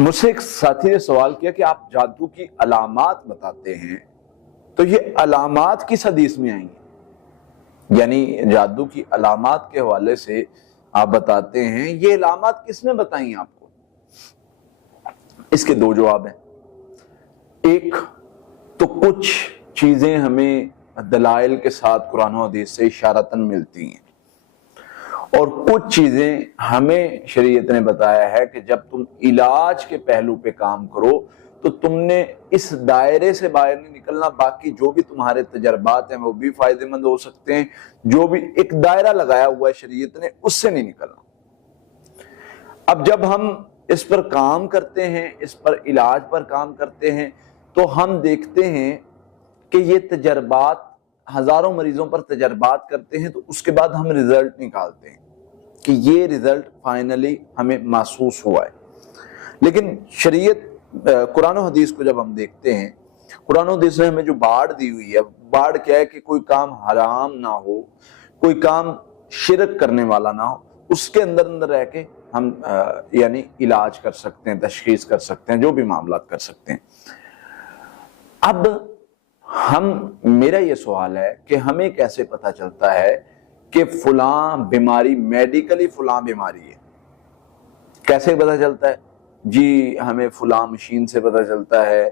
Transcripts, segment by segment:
مجھ سے ایک ساتھی نے سوال کیا کہ آپ جادو کی علامات بتاتے ہیں تو یہ علامات کس حدیث میں آئیں گی؟ یعنی جادو کی علامات کے حوالے سے آپ بتاتے ہیں، یہ علامات کس نے بتائیں آپ کو؟ اس کے دو جواب ہیں۔ ایک تو کچھ چیزیں ہمیں دلائل کے ساتھ قرآن و حدیث سے اشارتاً ملتی ہیں، اور کچھ چیزیں ہمیں شریعت نے بتایا ہے کہ جب تم علاج کے پہلو پہ کام کرو تو تم نے اس دائرے سے باہر نہیں نکلنا، باقی جو بھی تمہارے تجربات ہیں وہ بھی فائدہ مند ہو سکتے ہیں، جو بھی ایک دائرہ لگایا ہوا ہے شریعت نے اس سے نہیں نکلنا۔ اب جب ہم اس پر کام کرتے ہیں، اس پر علاج پر کام کرتے ہیں، تو ہم دیکھتے ہیں کہ یہ تجربات ہزاروں مریضوں پر تجربات کرتے ہیں تو اس کے بعد ہم رزلٹ نکالتے ہیں کہ یہ رزلٹ فائنلی ہمیں محسوس ہوا ہے۔ لیکن شریعت قرآن و حدیث کو جب ہم دیکھتے ہیں، قرآن و حدیث نے ہمیں جو باڑ دی ہوئی ہے، باڑ کیا ہے کہ کوئی کام حرام نہ ہو، کوئی کام شرک کرنے والا نہ ہو، اس کے اندر رہ کے ہم یعنی علاج کر سکتے ہیں، تشخیص کر سکتے ہیں، جو بھی معاملات کر سکتے ہیں۔ اب میرا یہ سوال ہے کہ ہمیں کیسے پتہ چلتا ہے کہ فلاں بیماری میڈیکلی فلاں بیماری ہے؟ کیسے پتہ چلتا ہے؟ جی ہمیں فلاں مشین سے پتہ چلتا ہے،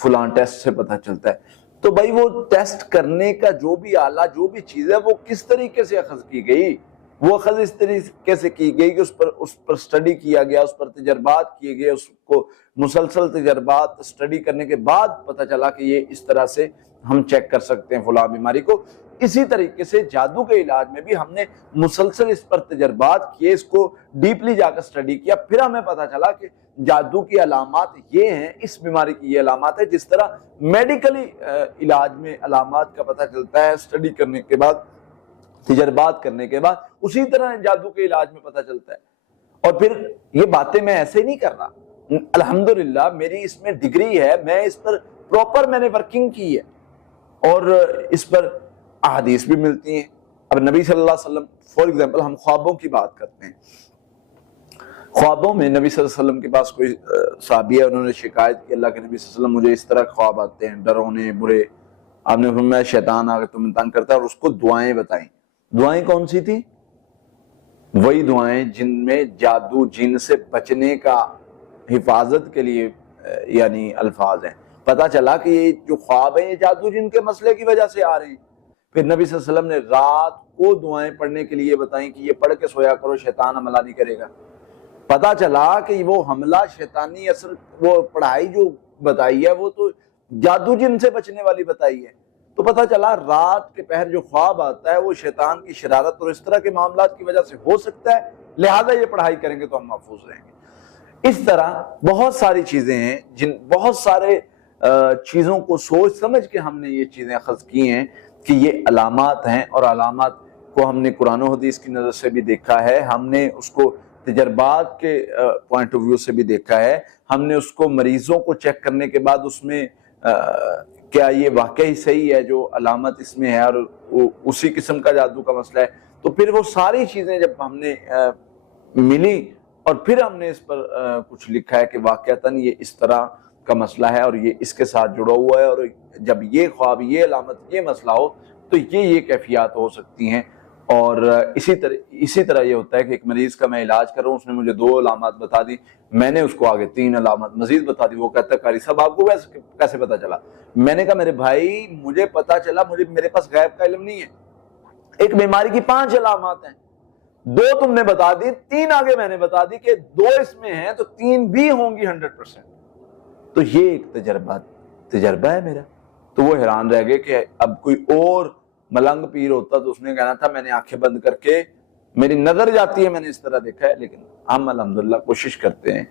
فلاں ٹیسٹ سے پتہ چلتا ہے۔ تو بھائی وہ ٹیسٹ کرنے کا جو بھی آلہ، جو بھی چیز ہے، وہ کس طریقے سے اخذ کی گئی؟ وہ اخذ اس طریقے سے کی گئی کہ اس پر سٹڈی کیا گیا، اس پر تجربات کیے گئے، اس کو مسلسل تجربات سٹڈی کرنے کے بعد پتہ چلا کہ یہ اس طرح سے ہم چیک کر سکتے ہیں فلاں بیماری کو۔ اسی طریقے سے جادو کے علاج میں بھی ہم نے مسلسل اس پر تجربات کیے، اس کو ڈیپلی جا کر سٹڈی کیا، پھر ہمیں پتہ چلا کہ جادو کی علامات یہ ہیں، اس بیماری کی یہ علامات ہے۔ جس طرح میڈیکلی علاج میں علامات کا پتہ چلتا ہے سٹڈی کرنے کے بعد، تجربات کرنے کے بعد، اسی طرح جادو کے علاج میں پتہ چلتا ہے۔ اور پھر یہ باتیں میں ایسے نہیں کر رہا، الحمدللہ میری اس میں ڈگری ہے، میں اس پر پراپر میں نے ورکنگ کی ہے، اور اس پر احادیث بھی ملتی ہیں۔ اب نبی صلی اللہ علیہ وسلم، فار ایگزامپل ہم خوابوں کی بات کرتے ہیں، خوابوں میں نبی صلی اللہ علیہ وسلم کے پاس کوئی صحابی ہے، انہوں نے شکایت کی اللہ کے نبی صلی اللہ علیہ وسلم مجھے اس طرح خواب آتے ہیں، ڈرونے برے۔ آپ نے فرمایا شیطان آ کے تمہیں تنگ کرتا ہے، اور اس کو دعائیں بتائیں۔ دعائیں کون سی تھی؟ وہی دعائیں جن میں جادو جن سے بچنے کا، حفاظت کے لیے یعنی الفاظ ہیں۔ پتہ چلا کہ یہ جو خواب ہیں یہ جادو جن کے مسئلے کی وجہ سے آ رہے ہیں۔ پھر نبی صلی اللہ علیہ وسلم نے رات کو دعائیں پڑھنے کے لیے بتائیں کہ یہ پڑھ کے سویا کرو، شیطان حملہ نہیں کرے گا۔ پتہ چلا کہ وہ حملہ شیطانی اثر، وہ پڑھائی جو بتائی ہے وہ تو جادو جن سے بچنے والی بتائی ہے۔ تو پتہ چلا رات کے پہر جو خواب آتا ہے وہ شیطان کی شرارت اور اس طرح کے معاملات کی وجہ سے ہو سکتا ہے، لہذا یہ پڑھائی کریں گے تو ہم محفوظ رہیں گے۔ اس طرح بہت ساری چیزیں ہیں، بہت سارے چیزوں کو سوچ سمجھ کے ہم نے یہ چیزیں اخذ کی ہیں کہ یہ علامات ہیں، اور علامات کو ہم نے قرآن و حدیث کی نظر سے بھی دیکھا ہے، ہم نے اس کو تجربات کے پوائنٹ آف ویو سے بھی دیکھا ہے، ہم نے اس کو مریضوں کو چیک کرنے کے بعد اس میں کیا یہ واقعی صحیح ہے جو علامت اس میں ہے، اور اسی قسم کا جادو کا مسئلہ ہے۔ تو پھر وہ ساری چیزیں جب ہم نے ملی، اور پھر ہم نے اس پر کچھ لکھا ہے کہ واقعتاً یہ اس طرح کا مسئلہ ہے اور یہ اس کے ساتھ جڑا ہوا ہے، اور جب یہ خواب، یہ علامت، یہ مسئلہ ہو تو یہ کیفیات ہو سکتی ہیں۔ اور اسی طرح یہ ہوتا ہے کہ ایک مریض کا میں علاج کر رہا ہوں، اس نے مجھے 2 علامات بتا دی، میں نے اس کو آگے 3 علامات مزید بتا دی، وہ کہتا ہے قاری صاحب آپ کو کیسے پتا چلا؟ میں نے کہا میرے بھائی مجھے پتا چلا، میرے پاس غیب کا علم نہیں ہے۔ ایک بیماری کی 5 علامات ہیں، 2 تم نے بتا دی، 3 آگے میں نے بتا دی کہ 2 اس میں ہیں تو 3 بھی ہوں گی 100%۔ تو یہ ایک تجربہ ہے میرا۔ تو وہ حیران رہ گئے کہ اب کوئی اور ملنگ پیر ہوتا تو اس نے کہنا تھا میں نے آنکھیں بند کر کے، میری نظر جاتی ہے، میں نے اس طرح دیکھا ہے۔ لیکن ہم الحمدللہ کوشش کرتے ہیں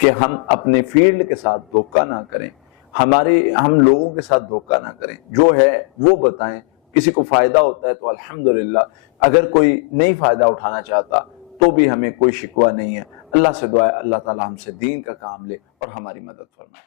کہ ہم اپنے فیلڈ کے ساتھ دھوکہ نہ کریں، ہم لوگوں کے ساتھ دھوکہ نہ کریں، جو ہے وہ بتائیں۔ کسی کو فائدہ ہوتا ہے تو الحمدللہ، اگر کوئی نہیں فائدہ اٹھانا چاہتا تو بھی ہمیں کوئی شکوہ نہیں ہے۔ اللہ سے دعا ہے اللہ تعالی ہم سے دین کا کام لے اور ہماری مدد فرمائے۔